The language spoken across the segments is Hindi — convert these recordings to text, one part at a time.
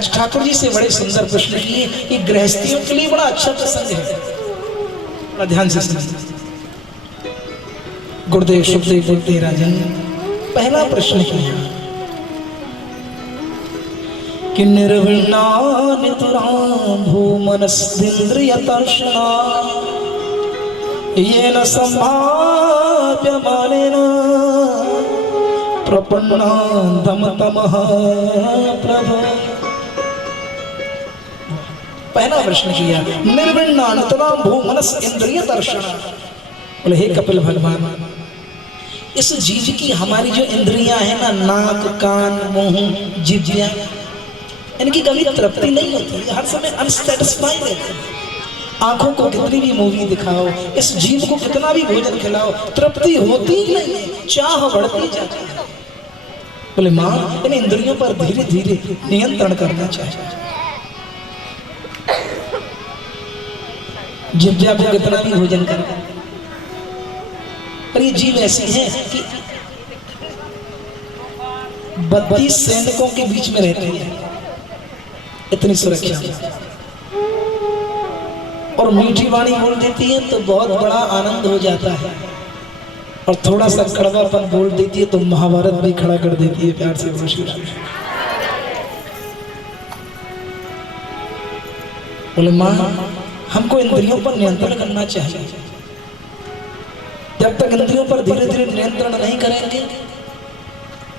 आज ठाकुर जी से बड़े सुंदर प्रश्न किए। ये गृहस्थियों के लिए बड़ा अच्छा प्रसंग है, बड़ा ध्यान से सुनिए। गुरुदेव सुखदेव बोलते राजन, पहला प्रश्न किया कि निर्विण्णा नितरां भूमनस्दिन्द्रियतर्षणा येन संभाव्यमानेन प्रपन्नान्तमतमः प्रभो। पहला प्रश्न किया निर्विण्णा नितरां भूमनस्दिन्द्रियतर्षणा। बोले हे कपिल भगवान, इस जीव की हमारी जो इंद्रियां हैं ना, नाक कान मुंह जिह्वा, इनकी कभी तृप्ति नहीं होती, हर समय अनसेटिस्फाइड रहते हैं। आंखों को कितनी भी मूवी दिखाओ, इस जीव को कितना भी भोजन खिलाओ, तृप्ति होती ही नहीं, चाह बढ़ती जाती है। बोले माँ, इन इंद्रियों पर धीरे धीरे नियंत्रण करना चाहिए। जिह्वा को कितना भी भोजन करो, पर ये जीव ऐसी है कि 32 सैनिकों के बीच में रहती है, इतनी सुरक्षा, और मीठी वाणी बोल देती है तो बहुत बड़ा आनंद हो जाता है, और थोड़ा सा कड़वापन बोल देती है तो महाभारत भी खड़ा कर देती है प्यार से। बोले माँ, हमको इंद्रियों पर नियंत्रण करना चाहिए। जब तक इंद्रियों पर धीरे धीरे नियंत्रण नहीं करेंगे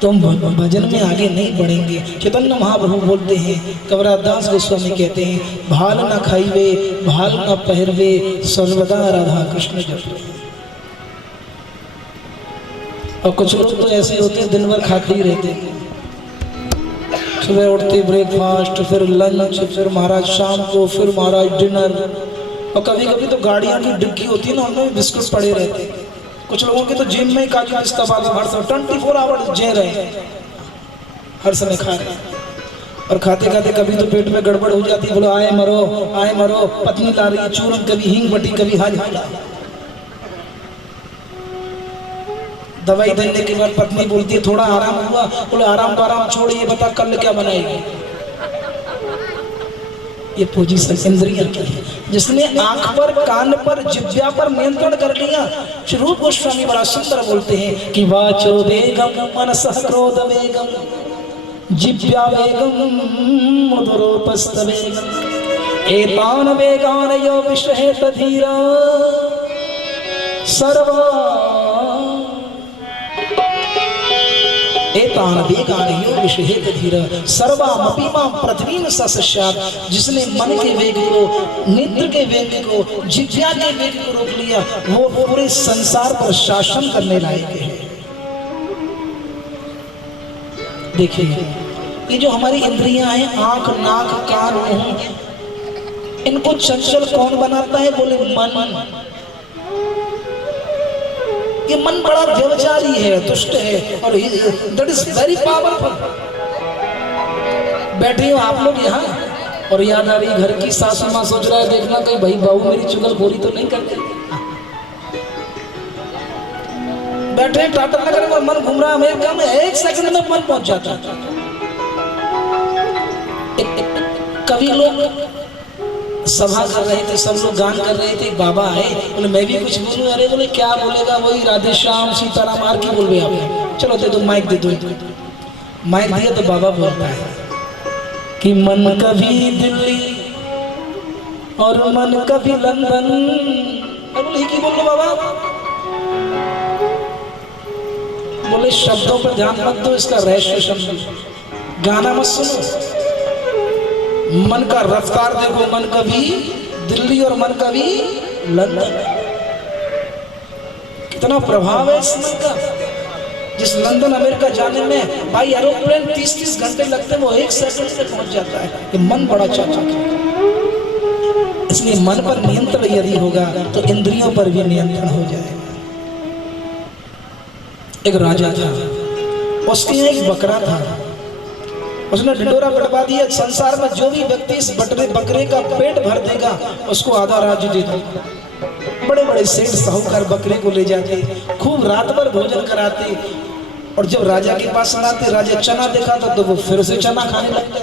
तो हम भजन में आगे नहीं बढ़ेंगे। चैतन्य महाप्रभु बोलते हैं, कबीरदास गोस्वामी कहते हैं, भाल न खाइवे भाल न पहरवे सर्वदा राधा कृष्ण जपे। और कुछ लोग तो ऐसे होते हैं दिन भर खाते ही रहते हैं, सुबह उठते ब्रेकफास्ट, फिर लंच, फिर महाराज शाम को, फिर महाराज डिनर, और कभी कभी तो गाड़ियों की डिग्गी होती है ना, उनमें बिस्कुट पड़े रहते हैं। कुछ लोगों के तो जिम में काजू पिस्ता बादाम हर समय 24 आवर्स जे रहे हैं, हर समय खा रहे हैं, और खाते खाते कभी तो पेट में गड़बड़ हो जाती है। बोलो आए मरो आए मरो, पत्नी ला रही है चूरन, कभी हींग बटी, कभी हाज हाला। दवाई देने के बाद पत्नी बोलती है थोड़ा आराम हुआ? बोले आराम तो आराम छोड़, ये बता कल क्या बनाएगी। ये पोजीशन इंद्रियों की है। जिसने आंख पर, कान पर, जिह्वा पर नियंत्रण कर लिया, श्री रूप गोस्वामी बड़ा सुंदर बोलते हैं कि वाचो वेगम मनसः क्रोध वेगम जिह्वा वेगम मधुरोपस्थ वेगम एतान वेगान यो विषहेत धीरा सर्वा एतान वेगान यो विषहेत धीरा सर्वामपि मां पृथ्वीं सस्यात्। जिसने मन के वेग को, नेत्र के वेग को, जिह्वा के वेग को रोक लिया, वो पूरे संसार पर शासन करने लायक है। देखिए, ये जो हमारी इंद्रियां हैं, आंख नाक कान मुंह, इनको चंचल कौन बनाता है? बोले मन। ये मन बड़ा व्यभिचारी है, दुष्ट है, और दैट इज वेरी पावरफुल। बैठे हो आप लोग यहाँ, और याद आ रही घर की सासू माँ सोच रहा है देखना कहीं भाई बहू मेरी चुगलखोरी तो नहीं करते। बैठे टाटा नगर में, मन घूम रहा है अमेरिका में, 1 सेकंड में मन पहुंच जाता है। कभी लोग सभा कर रहे थे, सब लोग गान कर रहे थे, बाबा आए, बोले मैं भी कुछ बोलूं। अरे बोले क्या बोलेगा? वही राधे श्याम सीताराम आर की बोल रहे आप? चलो दे दो माइक, दे दो। माइक दिया तो बाबा बोलता है कि मन कभी दिल्ली और मन कभी लंदन। बोले की बोल लो बाबा? बोले शब्दों पर ध्यान मत दो, इसका रहस्य समझो, गाना मत सुनो, मन का रफ्तार देखो। मन कभी दिल्ली और मन कभी लंदन। कितना प्रभाव है इस मन का। जिस लंदन अमेरिका जाने में भाई एरोप्लेन 30-30 घंटे लगते हैं, वो 1 सेकंड से पहुंच जाता है। ये मन बड़ा चालाक है। इसलिए मन पर नियंत्रण यदि होगा तो इंद्रियों पर भी नियंत्रण हो जाएगा। एक राजा था, उसके यहाँ एक बकरा था, उसने ढिंडोरा बटवा दिया। संसार में जो भी व्यक्ति इस बकरे का पेट भर देगा उसको आधा राज्य दे देगा। बड़े बड़े सेठ साहूकार बकरे को ले जाते, खूब रात भर भोजन कराते, और जब राजा के पास आते, राजा चना देखा था तो वो फिर से चना खाने लगता।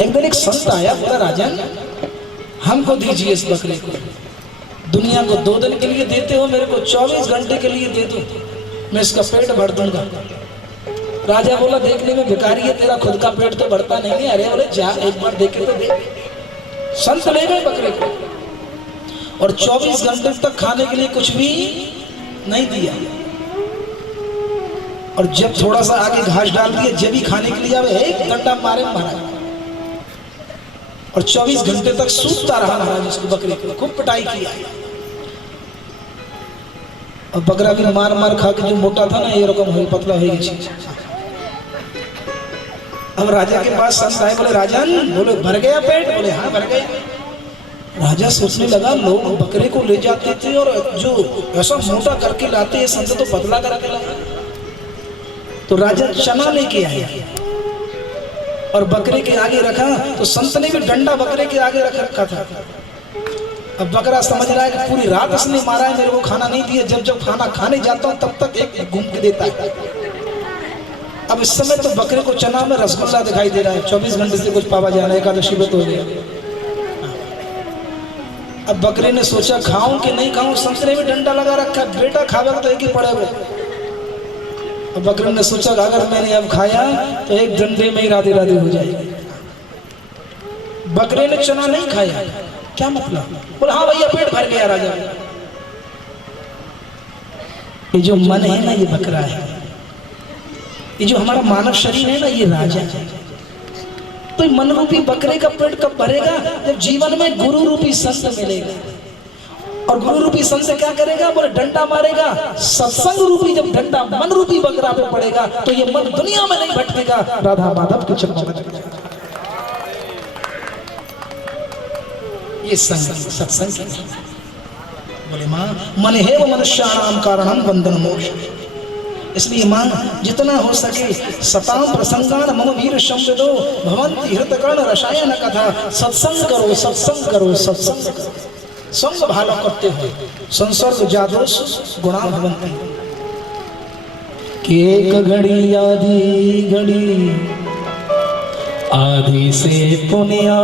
एक दिन एक संत आया, बोला राजन हमको दीजिए इस बकरे को, दुनिया को 2 दिन के लिए देते हो, मेरे को 24 घंटे के लिए दे दो, मैं इसका पेट भर दूंगा। राजा बोला देखने में भिखारी है, तेरा खुद का पेट तो भरता नहीं है। अरे बोले जा एक बार देखे तो दे। संत ले गए बकरे को और 24 घंटे तक खाने के लिए कुछ भी नहीं दिया, और जब थोड़ा सा आगे घास डाल दिया, जब भी खाने के लिए आवे एक डंडा मारे मारा, और 24 घंटे तक सूखता रहा महाराज उसको, बकरे को खूब पिटाई किया। और बकरा भी मार मार खा के जो मोटा था ना, ये रकम हुई पतला हो गई। अब राजा के पास संत आए, बोले राजन, बोले भर गया पेट? बोले हाँ भर गया। राजा सोचने लगा लोग बकरे को ले जाते थे और जो ऐसा मोटा करके लाते हैं, संत तो पतला करके लाते। तो राजा चना लेके आया और बकरे के आगे रखा, तो संत ने भी डंडा बकरे के आगे रख रखा था। अब बकरा समझ रहा है कि पूरी रात इसने मारा है, मेरे को खाना नहीं दिया, जब जब खाना खाने जाता हूं तब तक एक घूम के देता है। अब इस समय तो बकरे को चना में रसगुल्ला दिखाई दे रहा है, 24 घंटे से कुछ पावा जाना, एकादशी व्रत हो गया। अब बकरे ने सोचा खाऊं कि नहीं खाऊं, संत ने भी डंडा लगा रखा, बेटा खावेगा तो एक ही पड़ेगा। अब बकरे ने सोचा अगर मैंने अब खाया तो एक डंडे में ही राधे राधे हो जाएगी। बकरे ने चना नहीं खाया, क्या मतलब? बोला हाँ भैया पेट भर गया राजा। ये जो मन है ना, ये बकरा है। ये जो हमारा मानव शरीर है ना, ये राजा है। तो मन रूपी बकरे का पेट कब भरेगा? जब जीवन में गुरु रूपी संत मिलेगा। और गुरु रूपी संत क्या करेगा? बोले डंडा मारेगा। सत्संग रूपी जब डंडा मन रूपी बकरा पे पड़ेगा तो ये मन दुनिया में नहीं भटकेगा, राधा माधव के चरणों में भटकेगा। ये संग सत्संग। बोले माँ मन है वो मनुष्याणाम कारणम बंधन मोक्ष। इसलिए मां जितना हो सके सताम प्रसंगान मम वीर शंभो भवंति हृतकर्ण रसायन कथा। सत्संग करो, सत्संग करो, सत्संग करो। संग भालो करते हो संसर्ग जादोष गुणा भवंति। कि एक घड़ी आधी घड़ी आधी से पुण्या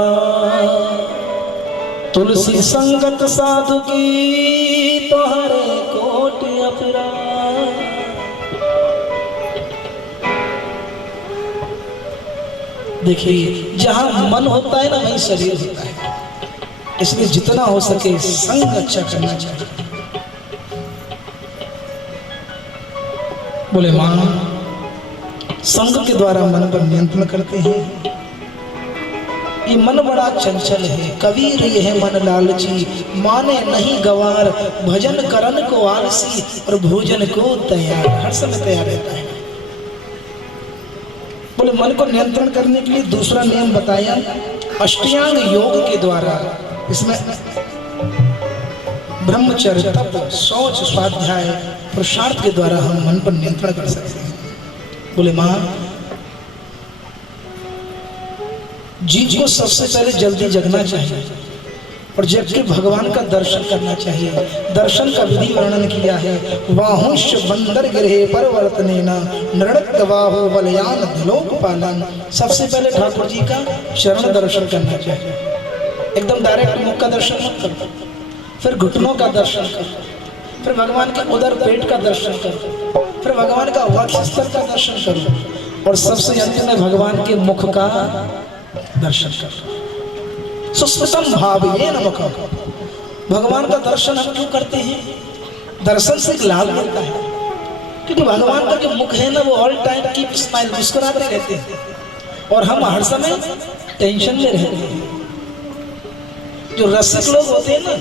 तुलसी संगत साधु की तोहरे कोट अपरा। देखिए जहां मन होता है ना वहीं शरीर होता है, इसलिए जितना हो सके संग अच्छा करना चाहिए। बोले मां संग के द्वारा मन पर नियंत्रण करते हैं। ये मन बड़ा चंचल है, कबीर ये है मन लालची, माने नहीं गवार, भजन करन को आलसी और भोजन को तैयार, हर समय तैयार रहता है। बोले मन को नियंत्रण करने के लिए दूसरा नियम बताया अष्टांग योग के द्वारा। इसमें ब्रह्मचर्य, तप, शौच, स्वाध्याय, पुरुषार्थ के द्वारा हम मन पर नियंत्रण कर सकते हैं। बोले मां जीव को सबसे पहले जल्दी जगना चाहिए और जग के भगवान का दर्शन करना चाहिए। दर्शन का विधि वर्णन किया है। वाहुंश बंदर गिरहे परवर्तने नृणत्वाहो बलयान धिलोक पालन। सबसे पहले ठाकुर जी का चरण दर्शन करना चाहिए। एकदम डायरेक्ट मुख का दर्शन मत करो, फिर घुटनों का दर्शन करो, फिर भगवान के उदर पेट का दर्शन करो, फिर भगवान का वक्षस्थल का दर्शन करो और सबसे अंत में भगवान के मुख का दर्शन करो। सुस्मितम भाव ये नमक। भगवान का दर्शन हम क्यों करते हैं? दर्शन से एक लाभ मिलता है, क्योंकि भगवान का जो मुख है ना वो ऑल टाइम कीप स्माइल, मुस्कुराते रहते हैं और हम हर समय टेंशन में रहते हैं। जो रसिक लोग होते हैं ना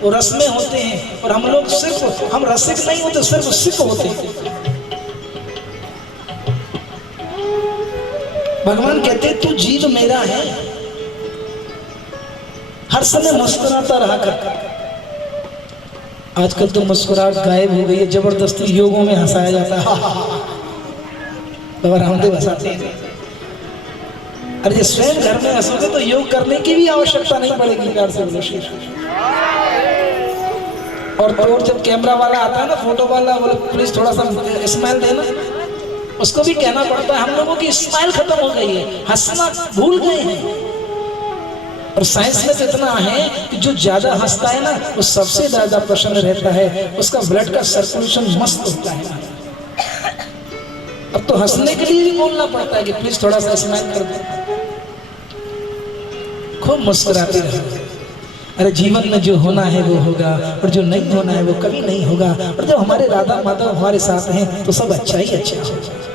वो रस में होते हैं और हम लोग सिर्फ, हम रसिक नहीं होते, सिर्फ सिक होते हैं। भगवान कहते तू जीव मेरा है, हर समय मुस्कुराता रहा कर। आजकल तो मुस्कुराहट गायब हो गई है, जबरदस्ती योगों में हंसाया जाता है। बाबा रामदेव हंसाते हैं। अरे स्वयं घर में हंसोगे तो योग करने की भी आवश्यकता नहीं पड़ेगी। प्यार से बोलो श्री। और जब कैमरा वाला आता है ना, फोटो वाला, बोले प्लीज थोड़ा सा स्माइल देना, उसको भी कहना पड़ता है। हम लोगों की स्माइल खत्म हो गई है, हंसना भूल गए हैं। और साइंस में तो इतना है कि जो ज्यादा हंसता है ना वो सबसे ज्यादा प्रसन्न रहता है, उसका ब्लड का सर्कुलेशन मस्त होता है। अब तो हंसने के लिए भी बोलना पड़ता है कि प्लीज थोड़ा सा स्माइल कर दो, खूब मुस्कुराते रहो। अरे जीवन में जो होना है वो होगा और जो नहीं होना है वो कभी नहीं होगा। और जब हमारे राधा माधव हमारे साथ हैं तो सब अच्छा ही अच्छा होगा।